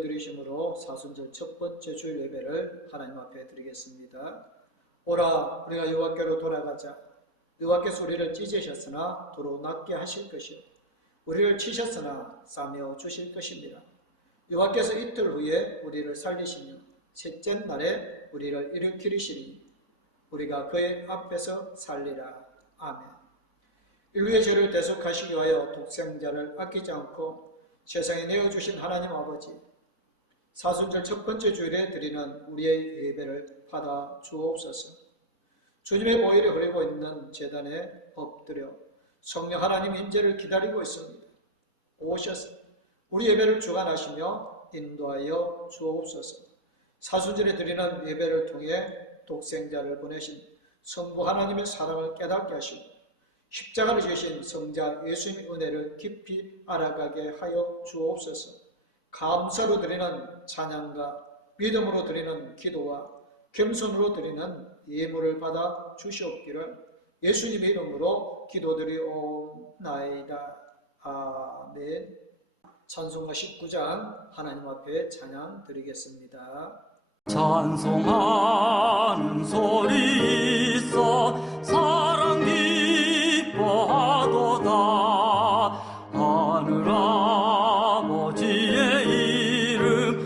올려드리심으로 사순절 첫 번째 주일 예배를 하나님 앞에 드리겠습니다. 오라 우리가 여호와께로 돌아가자. 여호와께서 우리를 찢으셨으나 도로 낫게 하실 것이요 우리를 치셨으나 싸매어 주실 것입니다. 여호와께서 이틀 후에 우리를 살리시며 셋째 날에 우리를 일으키시리니 우리가 그의 앞에서 살리라. 아멘. 인류의 죄를 대속하시기 위하여 독생자를 아끼지 않고 세상에 내어주신 하나님 아버지, 사순절 첫 번째 주일에 드리는 우리의 예배를 받아 주옵소서. 주님의 보혈이 흐르고 있는 제단에 엎드려 성령 하나님 인재를 기다리고 있습니다. 오셔서 우리 예배를 주관하시며 인도하여 주옵소서. 사순절에 드리는 예배를 통해 독생자를 보내신 성부 하나님의 사랑을 깨닫게 하시고 십자가를 지신 성자 예수님의 은혜를 깊이 알아가게 하여 주옵소서. 감사로 드리는 찬양과 믿음으로 드리는 기도와 겸손으로 드리는 예물을 받아 주시옵기를 예수님의 이름으로 기도드리옵나이다. 아멘. 찬송가 19장 하나님 앞에 찬양 드리겠습니다. 찬송하는 소리 있어 사랑 기뻐하도다. 하늘 아버지의 이름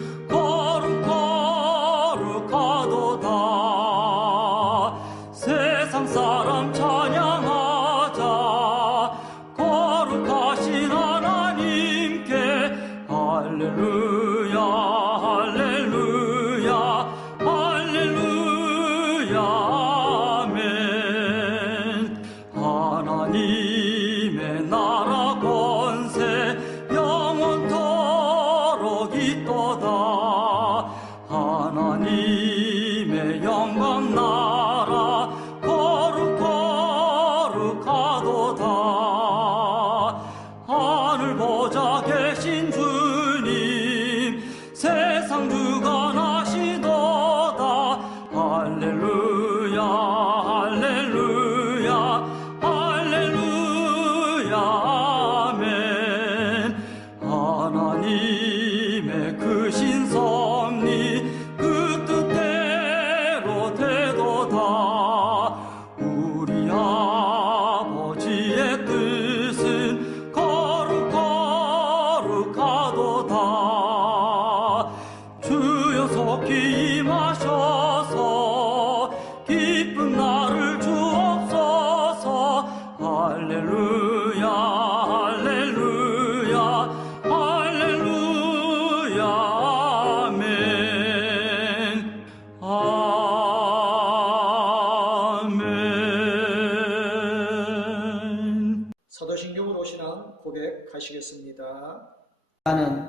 거룩거룩하도다. 세상 사람 찬양하자. 거룩하신 하나님께 할렐루야 할렐루야 할렐루야 아멘. 하나님의 나라 권세 영원토록 있도다. 하나님의 영광 나라 거룩거룩하도다. 하늘 보좌 계신 주님 세상 주관하시도다. 할렐루야 할렐루야 할렐루야 아멘. 하나님의 크신 섭리 그 뜻대로 되도다. 우리 아버지의 뜻은 거룩거룩하도다. 주여 속히 임하셔서 기쁜 날을 주옵소서. 할렐루야 할렐루야 할렐루야 아멘 아멘. 사도신경으로 신앙 고백하시겠습니다. 나는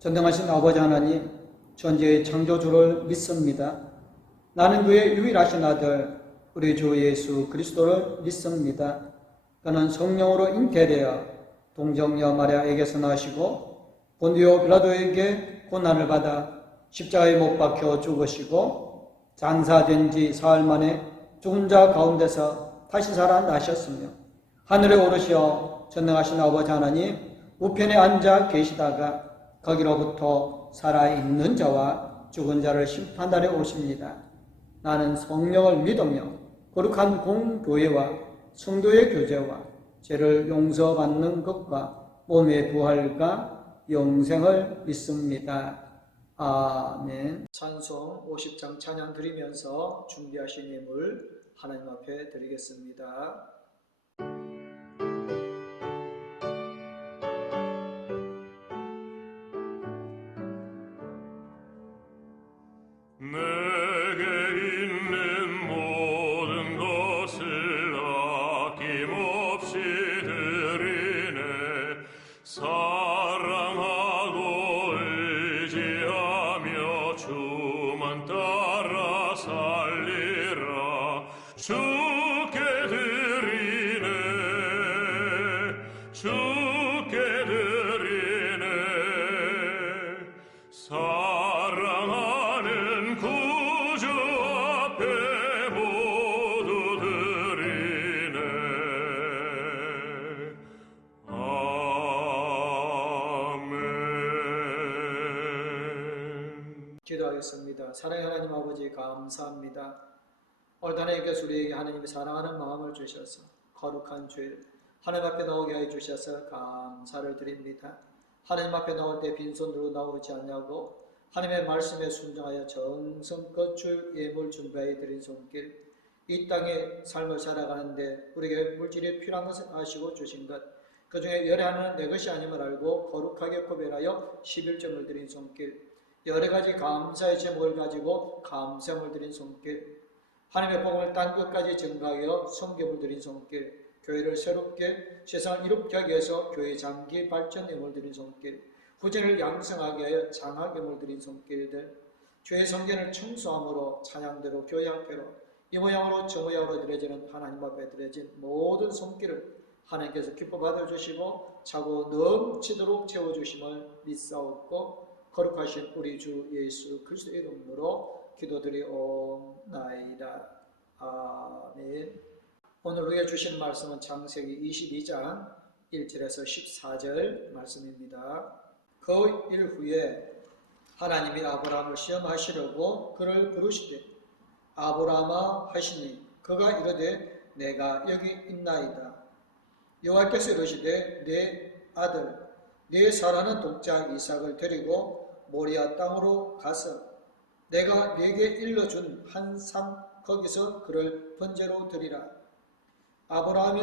전능하신 아버지 하나님 전지의 창조주를 믿습니다. 나는 그의 유일하신 아들 우리 주 예수 그리스도를 믿습니다. 그는 성령으로 잉태되어 동정녀 마리아에게서 나시고 본디오 빌라도에게 고난을 받아 십자가에 못 박혀 죽으시고 장사된 지 사흘 만에 죽은 자 가운데서 다시 살아나셨으며 하늘에 오르시어 전능하신 아버지 하나님 우편에 앉아 계시다가 거기로부터 살아있는 자와 죽은 자를 심판하러 오십니다. 나는 성령을 믿으며 거룩한 공교회와 성도의 교제와 죄를 용서받는 것과 몸의 부활과 영생을 믿습니다. 아멘. 찬송 50장 찬양 드리면서 준비하신 예물 하나님 앞에 드리겠습니다. 내게 있는 모든 것을 아낌없이 드리네. 사랑하고 의지하며 주만 따라 살리라. 주께 드리네. 주께 드리네. 사랑하는 구주 앞에 모두 드리네. 아멘. 기도하겠습니다. 사랑의 하나님 아버지 감사합니다. 오늘 하나님께서 우리에게 하나님의 사랑하는 마음을 주셔서 거룩한 주일 하나님 앞에 나오게 해 주셔서 감사를 드립니다. 하나님 앞에 나올 때 빈손으로 나오지 않냐고 하나님의 말씀에 순종하여 정성껏 줄 예물 준비하여 드린 손길, 이 땅의 삶을 살아가는데 우리에게 물질이 필요한 것을 아시고 주신 것, 그 중에 열의 하나는 내 것이 아님을 알고 거룩하게 구별하여 11점을 드린 손길, 여러 가지 감사의 제목을 가지고 감사함을 드린 손길, 하나님의 복음을 땅 끝까지 증가하여 성경을 드린 손길, 교회를 새롭게 세상을 이롭게 하기 위해서 교회 장기 발전 예물 드린 손길, 후대를 양성하게 하여 장학 예물 드린 손길들, 주의 성전을 청소함으로 찬양대로 교회 학교로 이 모양으로 저 모양으로 드려지는 하나님 앞에 드려진 모든 손길을 하나님께서 기뻐 받아주시고 차고 넘치도록 채워주심을 믿사옵고 거룩하신 우리 주 예수 그리스도 이름으로 기도드리옵나이다. 아멘. 오늘 우리에게 주신 말씀은 창세기 22장 1절에서 14절 말씀입니다. 그 일 후에 하나님이 아브라함을 시험하시려고 그를 부르시되 아브라함아 하시니 그가 이르되 내가 여기 있나이다. 여호와께서 이르시되 내 아들 네 사랑하는 독자 이삭을 데리고 모리아 땅으로 가서 내가 네게 일러준 한 산 거기서 그를 번제로 드리라. 아브라함이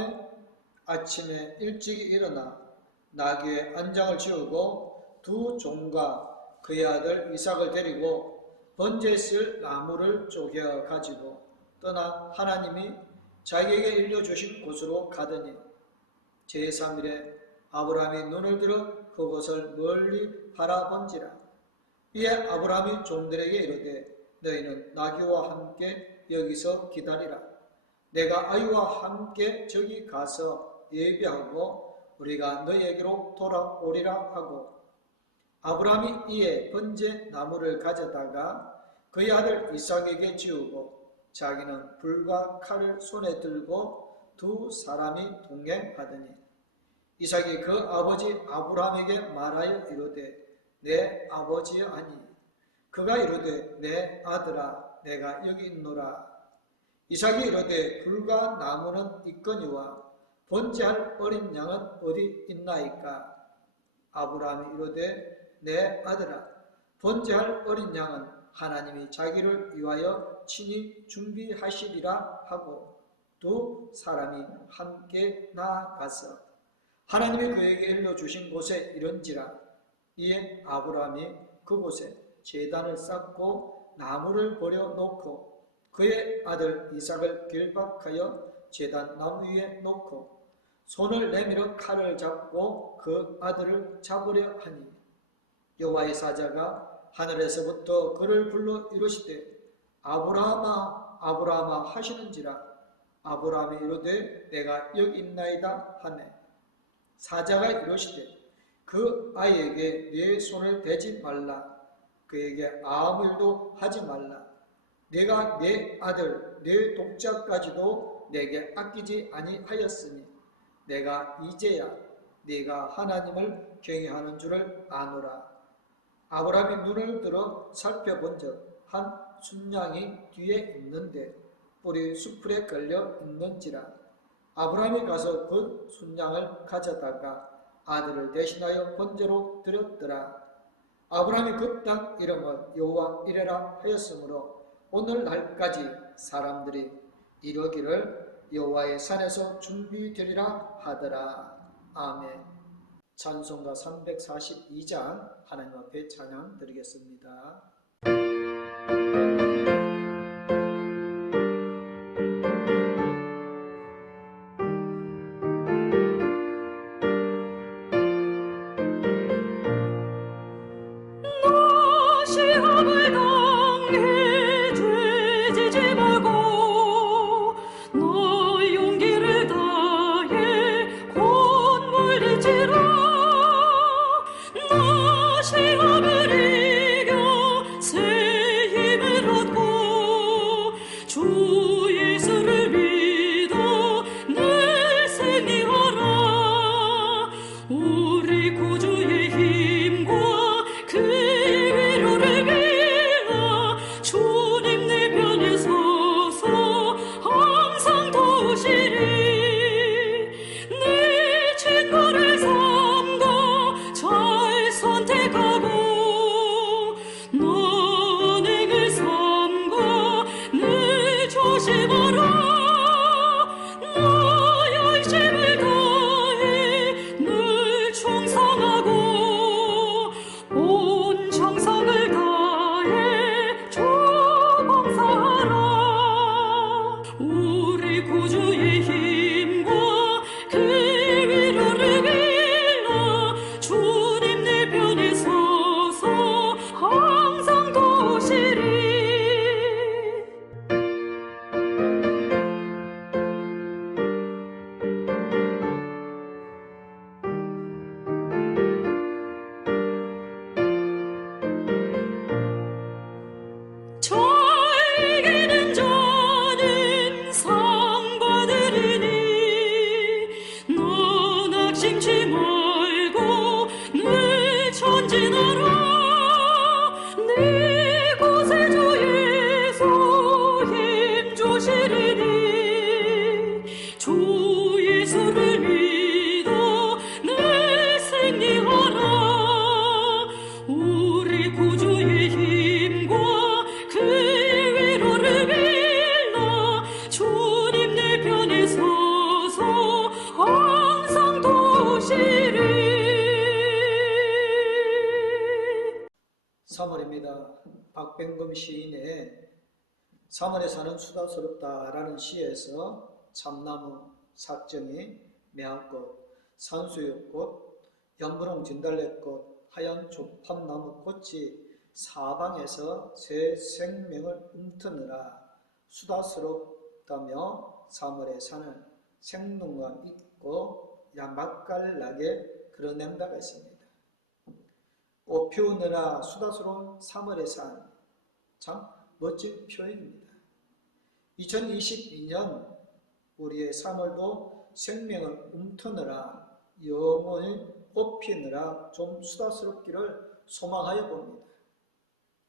아침에 일찍 일어나 나귀의 안장을 지우고 두 종과 그의 아들 이삭을 데리고 번제에 쓸 나무를 쪼개 가지고 떠나 하나님이 자기에게 일러주신 곳으로 가더니 제3일에 아브라함이 눈을 들어 그곳을 멀리 바라본지라. 이에 아브라함이 종들에게 이르되 너희는 나귀와 함께 여기서 기다리라. 내가 아이와 함께 저기 가서 예비하고 우리가 너희에게로 돌아오리라 하고 아브라함이 이에 번제 나무를 가져다가 그의 아들 이삭에게 지우고 자기는 불과 칼을 손에 들고 두 사람이 동행하더니 이삭이 그 아버지 아브라함에게 말하여 이르되 내 아버지여 아니. 그가 이르되 내 아들아 내가 여기 있노라. 이삭이 이르되 불과 나무는 있거니와 번제할 어린 양은 어디 있나이까. 아브라함이 이르되 내 아들아 번제할 어린 양은 하나님이 자기를 위하여 친히 준비하시리라 하고 두 사람이 함께 나아가서 하나님이 그에게 일러주신 곳에 이른지라. 이에 아브라함이 그곳에 제단을 쌓고 나무를 버려놓고 그의 아들 이삭을 길박하여 제단 나무 위에 놓고 손을 내밀어 칼을 잡고 그 아들을 잡으려 하니 여호와의 사자가 하늘에서부터 그를 불러 이르시되 아브라함아 아브라함아 하시는지라. 아브라함이 이르되 내가 여기 있나이다 하네. 사자가 이르시되 그 아이에게 네 손을 대지 말라. 그에게 아무 일도 하지 말라. 내가 내 아들 내 독자까지도 내게 아끼지 아니하였으니 내가 이제야 네가 하나님을 경외하는 줄을 아노라. 아브라함이 눈을 들어 살펴본즉 한 순양이 뒤에 있는데 뿔이 수풀에 걸려 있는지라. 아브라함이 가서 그 순양을 가져다가 아들을 대신하여 번제로 드렸더라. 아브라함이 그 땅 이름을 여호와 이레라 하였으므로 오늘날까지 사람들이 이러기를 여호와의 산에서 준비되리라 하더라. 아멘. 찬송가 342장 하나님 앞에 찬양 드리겠습니다. 시험을 당해 죄지지 말고 너 용기를 다해 곧 물리치라. 너 시험을 이겨 새 힘을 얻고 주 예수를 믿어 늘 승리하라. 우리 구주의 힘과 그 위로를 빌어 3월입니다. 박병금 시인의 3월에 사는 수다스럽다라는 시에서 참나무, 삭정이, 매화꽃, 산수유꽃, 연분홍 진달래꽃, 하얀 조팝나무 꽃이 사방에서 새 생명을 움트느라 수다스럽다며 3월에 사는 생동감 있고 맛깔나게 그려낸 바가 있습니다. 꽃 피우느라 수다스러운 3월의 산, 참 멋진 표현입니다. 2022년 우리의 3월도 생명을 움트느라 영혼이 꽃피느라 좀 수다스럽기를 소망하여 봅니다.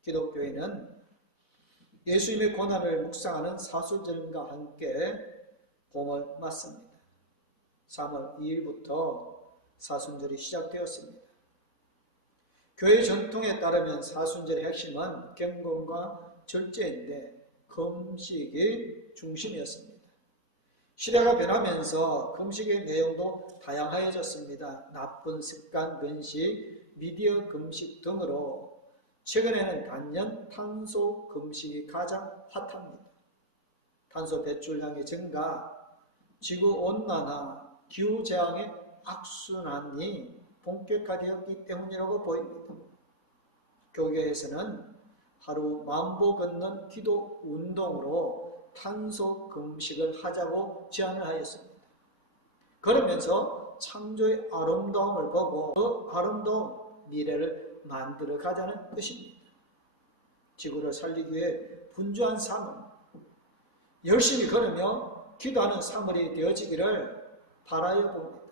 기독교인은 예수님의 고난을 묵상하는 사순절과 함께 봄을 맞습니다. 3월 2일부터 사순절이 시작되었습니다. 교회 전통에 따르면 사순절의 핵심은 경건과 절제인데 금식이 중심이었습니다. 시대가 변하면서 금식의 내용도 다양해졌습니다. 나쁜 습관 금식, 미디어 금식 등으로 최근에는 단연 탄소 금식이 가장 핫합니다. 탄소 배출량의 증가, 지구온난화, 기후재앙의 악순환이 본격화되었기 때문이라고 보입니다. 교계에서는 하루 만보 걷는 기도 운동으로 탄소 금식을 하자고 제안을 하였습니다. 그러면서 창조의 아름다움을 보고 그 아름다운 미래를 만들어 가자는 뜻입니다. 지구를 살리기 위해 분주한 3월, 열심히 걸으며 기도하는 3월이 되어지기를 바라여 봅니다.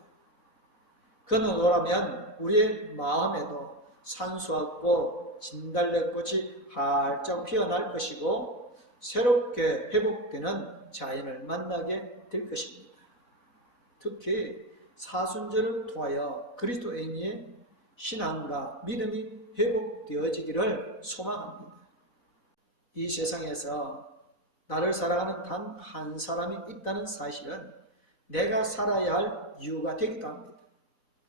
그는 오라면 우리의 마음에도 산수화꽃, 진달래꽃이 활짝 피어날 것이고 새롭게 회복되는 자연을 만나게 될 것입니다. 특히 사순절을 통하여 그리스도인의 신앙과 믿음이 회복되어지기를 소망합니다. 이 세상에서 나를 사랑하는 단 한 사람이 있다는 사실은 내가 살아야 할 이유가 되기도 합니다.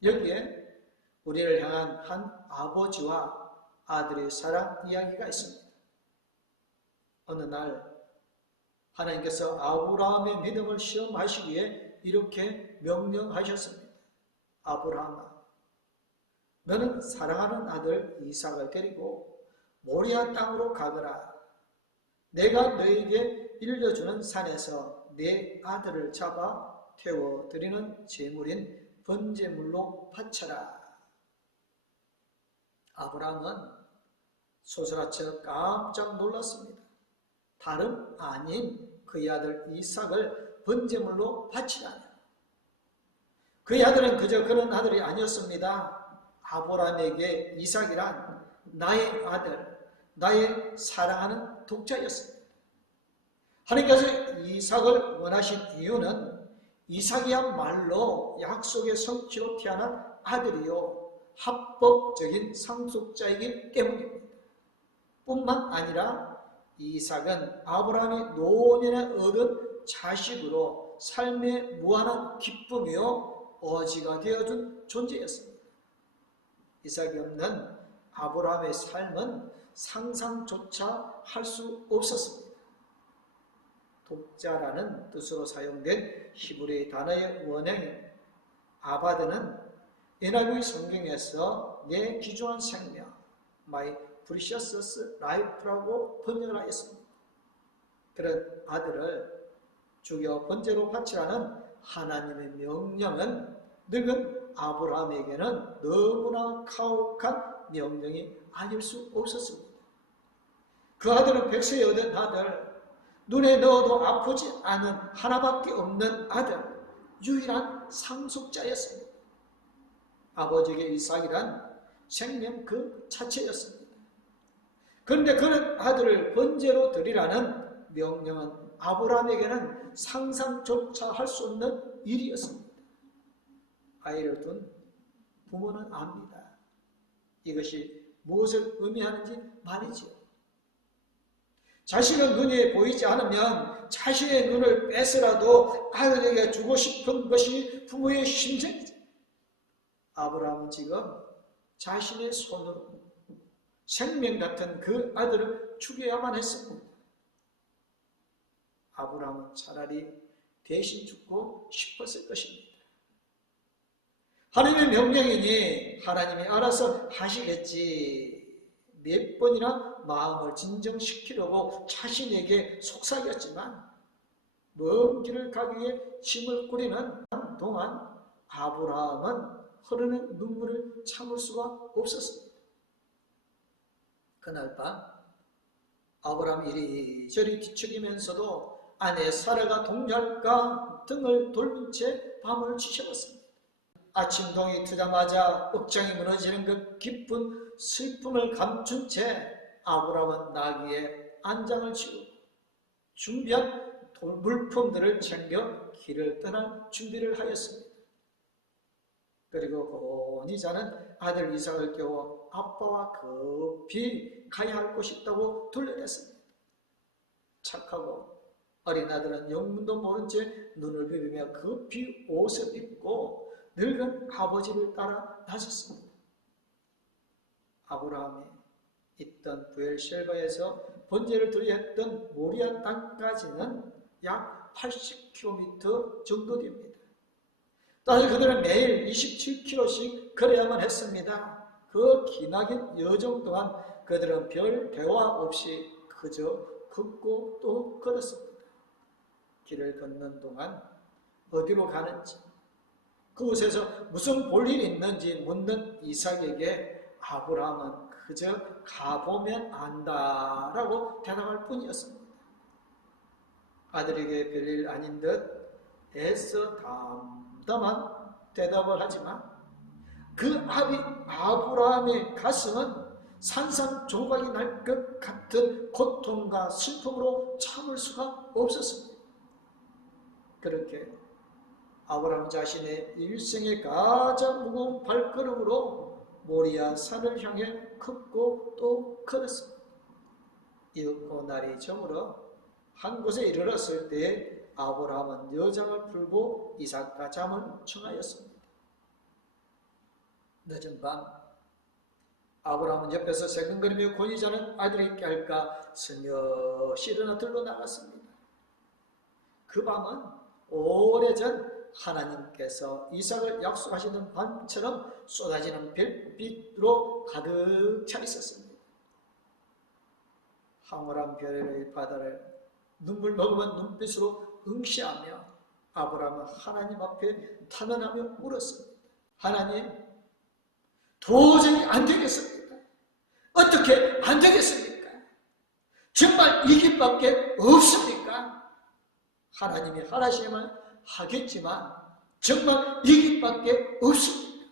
여기에 우리를 향한 한 아버지와 아들의 사랑 이야기가 있습니다. 어느 날 하나님께서 아브라함의 믿음을 시험하시기 위해 이렇게 명령하셨습니다. 아브라함아, 너는 사랑하는 아들 이삭을 데리고 모리아 땅으로 가거라. 내가 너에게 일러주는 산에서 내 아들을 잡아 태워드리는 제물인 번제물로 바쳐라. 아브라함은 소스라쳐 깜짝 놀랐습니다. 다름 아닌 그의 아들 이삭을 번제물로 바치다니. 그의 아들은 그저 그런 아들이 아니었습니다. 아브라함에게 이삭이란 나의 아들, 나의 사랑하는 독자였습니다. 하나님께서 이삭을 원하신 이유는 이삭이야말로 약속의 성취로 태어난 아들이요 합법적인 상속자이기 때문입니다. 뿐만 아니라 이삭은 아브라함이 노년에 얻은 자식으로 삶의 무한한 기쁨이요 어지가 되어준 존재였습니다. 이삭이 없는 아브라함의 삶은 상상조차 할 수 없었습니다. 독자라는 뜻으로 사용된 히브리 단어의 원형인 아바드는 NIV 성경에서 내 귀중한 생명, my precious life라고 번역을 하였습니다. 그런 아들을 죽여 번제로 바치라는 하나님의 명령은 늙은 아브라함에게는 너무나 가혹한 명령이 아닐 수 없었습니다. 그 아들은 백세에 얻은 아들, 눈에 넣어도 아프지 않은 하나밖에 없는 아들, 유일한 상속자였습니다. 아버지에게 이삭이란 생명 그 자체였습니다. 그런데 그런 아들을 번제로 드리라는 명령은 아브라함에게는 상상조차 할 수 없는 일이었습니다. 아이를 둔 부모는 압니다. 이것이 무엇을 의미하는지 말이죠. 자신의 눈이 보이지 않으면 자신의 눈을 뺏으라도 아들에게 주고 싶은 것이 부모의 심정이죠. 아브라함은 지금 자신의 손으로 생명 같은 그 아들을 죽여야만 했습니다. 아브라함은 차라리 대신 죽고 싶었을 것입니다. 하나님의 명령이니 하나님이 알아서 하시겠지. 몇 번이나 마음을 진정시키려고 자신에게 속삭였지만 먼 길을 가기 위해 짐을 꾸리는 동안 아브라함은 흐르는 눈물을 참을 수가 없었습니다. 그날 밤 아브라함이 이리저리 뒤척이면서도 아내 사라가 동jal과 등을 돌린 채 밤을 지새웠습니다. 아침 동이 트자마자 억장이 무너지는 그 깊은 슬픔을 감춘 채 아브라함은 나귀에 안장을 치고 준비한 물품들을 챙겨 길을 떠날 준비를 하였습니다. 그리고 곤히 자는 아들 이삭을 깨워 아빠와 급히 가야 할 곳이 있다고 돌려냈습니다. 착하고 어린 아들은 영문도 모른 채 눈을 비비며 급히 옷을 입고 늙은 아버지를 따라 나섰습니다. 아브라함이 있던 부엘셰바에서 번제를 드려야 했던 모리아 땅까지는 약 80km 정도 됩니다. 따라서 그들은 매일 27km씩 걸어야만 했습니다. 그 기나긴 여정 동안 그들은 별 대화 없이 그저 걷고 또 걸었습니다. 길을 걷는 동안 어디로 가는지, 그곳에서 무슨 볼 일이 있는지 묻는 이삭에게 아브라함은 그저 가보면 안다라고 대답할 뿐이었습니다. 아들에게 별일 아닌 듯 애써 담담한 대답을 하지만 그 아비 아브라함의 가슴은 산산조각이 날 것 같은 고통과 슬픔으로 참을 수가 없었습니다. 그렇게 아브라함 자신의 일생의 가장 무거운 발걸음으로 모리아 산을 향해 걷고 또 걸었습니다. 이윽고 날이 저물어 한 곳에 이르렀을 때 아브라함은 여장을 풀고 이삭과 잠을 청하였습니다. 늦은 밤 아브라함은 옆에서 새근거리며 곤히 자는 아들이 깰까 슬며시 일어나 들러 나갔습니다. 그 밤은 오래전 하나님께서 이삭을 약속하시는 밤처럼 쏟아지는 별빛으로 가득 차 있었습니다. 황홀한 별의 바다를 눈물 머금은 눈빛으로 응시하며 아브라함은 하나님 앞에 탄원하며 울었습니다. 하나님, 도저히 안 되겠습니다. 어떻게 안 되겠습니까? 정말 이 길밖에 없습니까? 하나님이 하라시면 하겠지만 정말 이 길밖에 없습니다.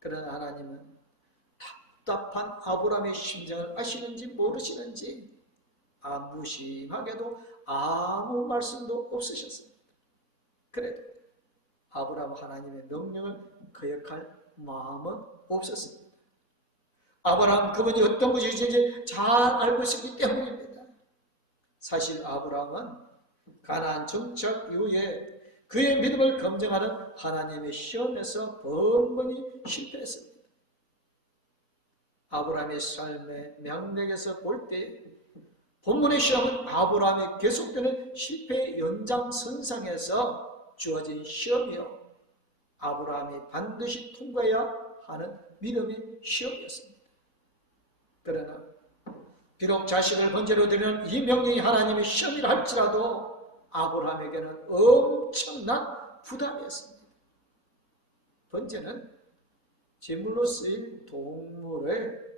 그러나 하나님은 답답한 아브라함의 심정을 아시는지 모르시는지 무심하게도 아무 말씀도 없으셨습니다. 그래도 아브라함 하나님의 명령을 거역할 마음은 없었습니다. 아브라함 그분이 어떤 분이신지 잘 알고 있었기 때문입니다. 사실 아브라함은 가나안 정착 이후에 그의 믿음을 검증하는 하나님의 시험에서 번번이 실패했습니다. 아브라함의 삶의 명맥에서 볼 때 본문의 시험은 아브라함의 계속되는 실패의 연장선상에서 주어진 시험이요, 아브라함이 반드시 통과해야 하는 믿음의 시험이었습니다. 그러나 비록 자식을 번제로 드리는 이 명령이 하나님의 시험이라 할지라도 아브라함에게는 엄청난 부담이었습니다. 번제는 제물로 쓰일 동물을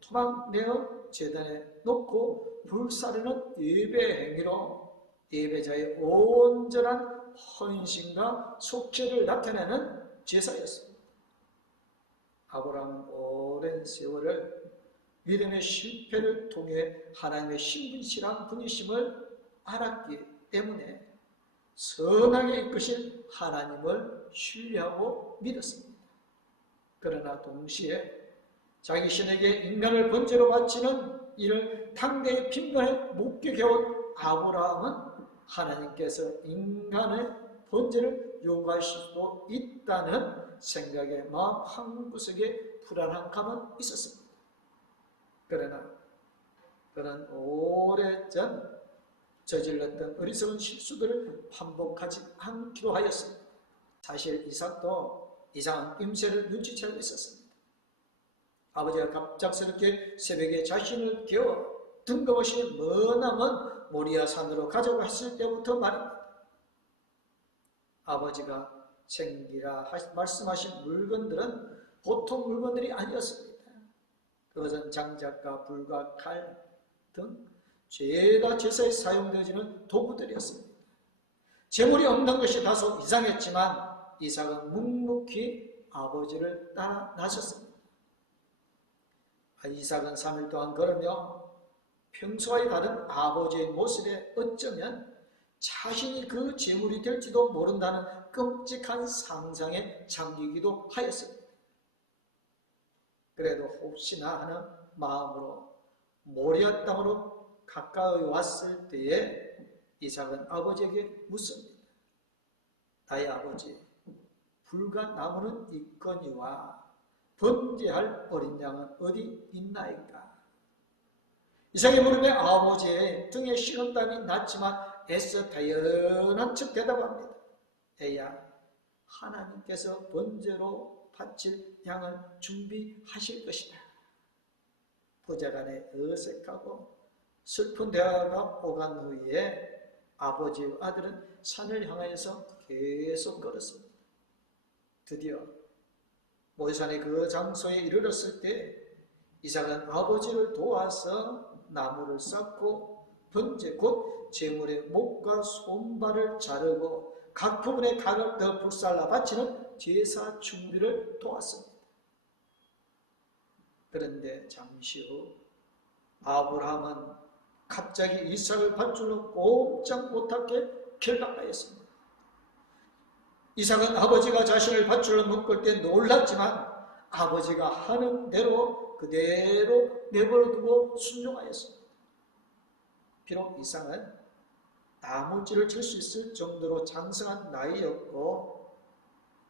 토막내어 제단에 놓고 불사르는 예배 행위로 예배자의 온전한 헌신과 속죄를 나타내는 제사였습니다. 아브라함은 오랜 세월을 믿음의 실패를 통해 하나님의 신분이시란 분이심을 알았기 때문에 선하게 이끄실 하나님을 신뢰하고 믿었습니다. 그러나 동시에 자기 신에게 인간을 번제로 바치는 이를 당대의 빈번에 목격해온 아브라함은 하나님께서 인간의 번제를 요구하실 수도 있다는 생각에 마음 한구석에 불안한 감은 있었습니다. 그러나 그는 오래전 저질렀던 어리석은 실수들을 반복하지 않기로 하였습니다. 사실 이삭도 이상한 낌새를 눈치채고 있었습니다. 아버지가 갑작스럽게 새벽에 자신을 깨워 뜬금없이 머나먼 모리아 산으로 가자고 했을 때부터 말입니다. 아버지가 챙기라 말씀하신 물건들은 보통 물건들이 아니었습니다. 그것은 장작과 불과 칼 등 죄다 제사에 사용되어지는 도구들이었습니다. 재물이 없는 것이 다소 이상했지만 이삭은 묵묵히 아버지를 따라 나섰습니다. 이삭은 3일 동안 걸으며 평소와의 다른 아버지의 모습에 어쩌면 자신이 그 재물이 될지도 모른다는 끔찍한 상상에 잠기기도 하였습니다. 그래도 혹시나 하는 마음으로 모리아 땅으로 가까이 왔을 때에 이삭은 아버지에게 묻습니다. 나의 아버지, 불과 나무는 있거니와 번제할 어린 양은 어디 있나이까? 이삭의 물음에 아버지의 등에 식은땀이 났지만 애써 다연한 척 대답합니다. 애야, 하나님께서 번제로 바칠 양을 준비하실 것이다. 부자간에 어색하고 슬픈 대화가 오간 후에 아버지와 아들은 산을 향하여서 계속 걸었습니다. 드디어 모리산의 그 장소에 이르렀을 때 이삭은 아버지를 도와서 나무를 쌓고 번제 곧 제물의 목과 손발을 자르고 각 부분에 칼을 더 불살라 바치는 제사 준비를 도왔습니다. 그런데 잠시 후 아브라함은 갑자기 이삭을 밧줄로 꼼짝 못하게 결박하였습니다. 이삭은 아버지가 자신을 밧줄로 묶을 때 놀랐지만 아버지가 하는 대로 그대로 내버려두고 순종하였습니다. 비록 이삭은 나무질을 칠 수 있을 정도로 장성한 나이였고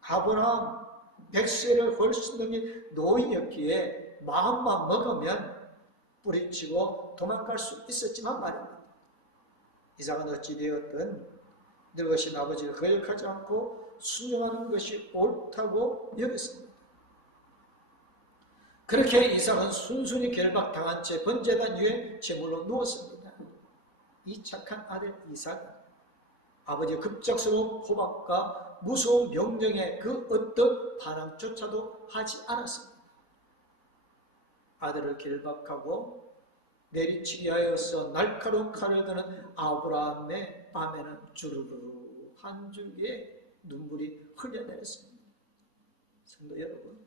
아브라함 100세를 훨씬 넘긴 노인이었기에 마음만 먹으면 뿌리치고 도망갈 수 있었지만 말입니다. 이삭은 어찌되었든 늙으신 아버지를 거역하지 않고 순종하는 것이 옳다고 여겼습니다. 그렇게 이삭은 순순히 결박당한 채 번제단 위에 제물로 누웠습니다. 이 착한 아들 이삭은 아버지의 급작스러운 포박과 무서운 명령에 그 어떤 반항조차도 하지 않았습니다. 아들을 결박하고 내리치게 하여서 날카로운 칼을 드는 아브라함의 밤에는 주르르 한 줄기의 눈물이 흘려내렸습니다. 성도 여러분,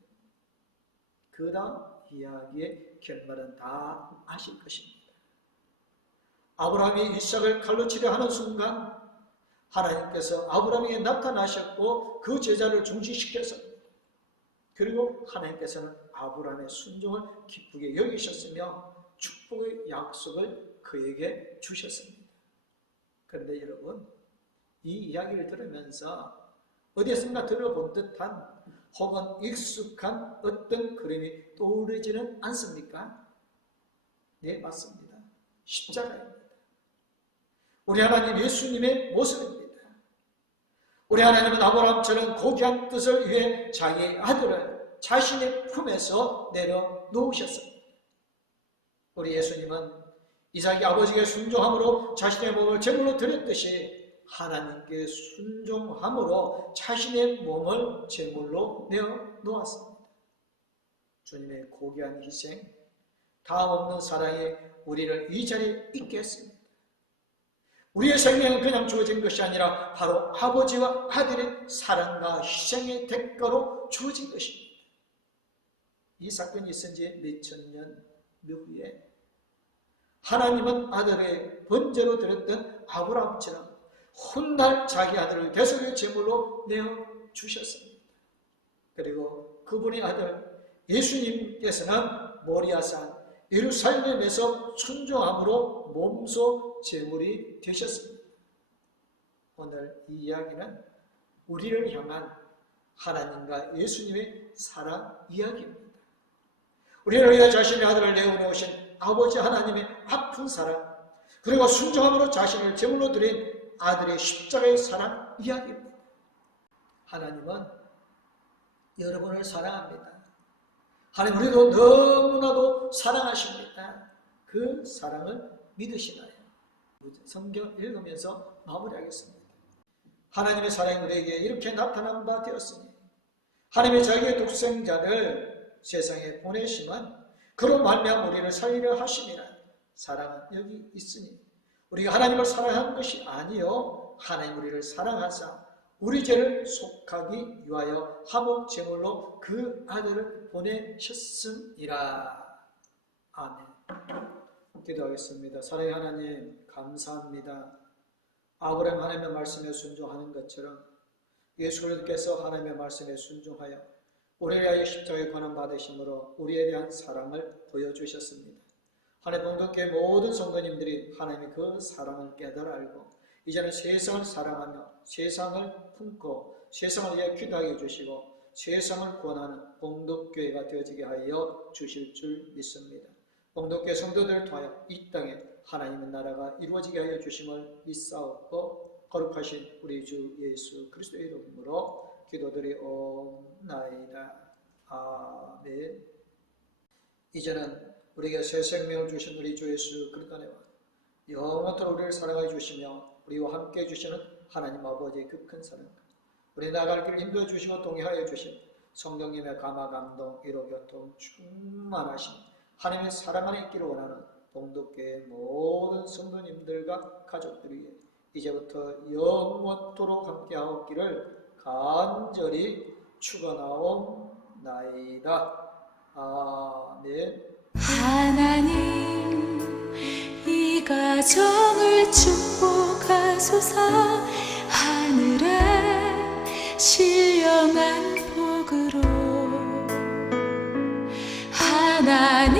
그 다음 이야기의 결말은 다 아실 것입니다. 아브라함이 이삭을 칼로 치려 하는 순간 하나님께서 아브라함에게 나타나셨고 그 제자를 중지시켰습니다. 그리고 하나님께서는 아브라함의 순종을 기쁘게 여기셨으며 축복의 약속을 그에게 주셨습니다. 그런데 여러분, 이 이야기를 들으면서 어디에선가 들어본 듯한 혹은 익숙한 어떤 그림이 떠오르지는 않습니까? 네, 맞습니다. 십자가입니다. 우리 하나님 예수님의 모습입니다. 우리 하나님은 아브라함처럼 고귀한 뜻을 위해 자기 아들을 자신의 품에서 내려놓으셨습니다. 우리 예수님은 이삭이 아버지에게 순종함으로 자신의 몸을 제물로 드렸듯이 하나님께 순종함으로 자신의 몸을 제물로 내어놓았습니다. 주님의 고귀한 희생, 다음없는 사랑이 우리를 이 자리에 있게 했습니다. 우리의 생명은 그냥 주어진 것이 아니라 바로 아버지와 아들의 사랑과 희생의 대가로 주어진 것입니다. 이 사건이 있은 지 몇천 년 후에 하나님은 아들의 번제로 드렸던 아브라함처럼 훗날 자기 아들을 대속의 제물로 내어주셨습니다. 그리고 그분의 아들 예수님께서는 모리아산 예루살렘에서 순종함으로 몸소 제물이 되셨습니다. 오늘 이 이야기는 우리를 향한 하나님과 예수님의 사랑 이야기입니다. 우리를 위해 자신의 아들을 내어놓으신 아버지 하나님의 아픈 사랑, 그리고 순종함으로 자신을 제물로 드린 아들의 십자가의 사랑 이야기입니다. 하나님은 여러분을 사랑합니다. 하나님 우리도 너무나도 사랑하십니다. 그 사랑을 믿으시나요? 성경 읽으면서 마무리하겠습니다. 하나님의 사랑이 우리에게 이렇게 나타난 바 되었으니 하나님의 자기의 독생자를 세상에 보내심은 그로 말미암아 우리를 살리려 하심이라. 사랑은 여기 있으니 우리가 하나님을 사랑한 것이 아니요 하나님 우리를 사랑하사 우리 죄를 속하기 위하여 화목 제물로 그 아들을 보내셨음이라. 아멘. 기도하겠습니다. 사랑의 하나님 감사합니다. 아브라함 하나님의 말씀에 순종하는 것처럼 예수 그리스도께서 하나님의 말씀에 순종하여 우리를 위하여 십자가에 관한 받으심으로 우리에 대한 사랑을 보여주셨습니다. 하나님 본국교회 모든 성도님들이 하나님의 그 사랑을 깨달아 알고 이제는 세상을 사랑하며 세상을 품고 세상을 위해 기도하게 해주시고 세상을 구원하는 봉독교회가 되어지게 하여 주실 줄 믿습니다. 봉독교회 성도들을 통하여 이 땅에 하나님의 나라가 이루어지게 하여 주심을 믿사옵고 거룩하신 우리 주 예수 그리스도의 이름으로 기도드리옵나이다. 아멘. 이제는 우리에게 새 생명을 주신 우리 주 예수 그리스도 안에 영원토록 우리를 사랑해 주시며 우리와 함께 해주시는 하나님 아버지의 그 큰 사랑과 우리 나아갈 길을 인도해 주시고 동행하여 주신 성령님의 감화 감동 위로 교통 충만하신 하나님의 사랑 안에 있기를 원하는 봉독교회 모든 성도님들과 가족들이 이제부터 영원토록 함께하옵기를 간절히 축원하옵나이다. 아멘. 하나님 이 가정을 축복하소서. 하늘에 신령한 복으로 하나님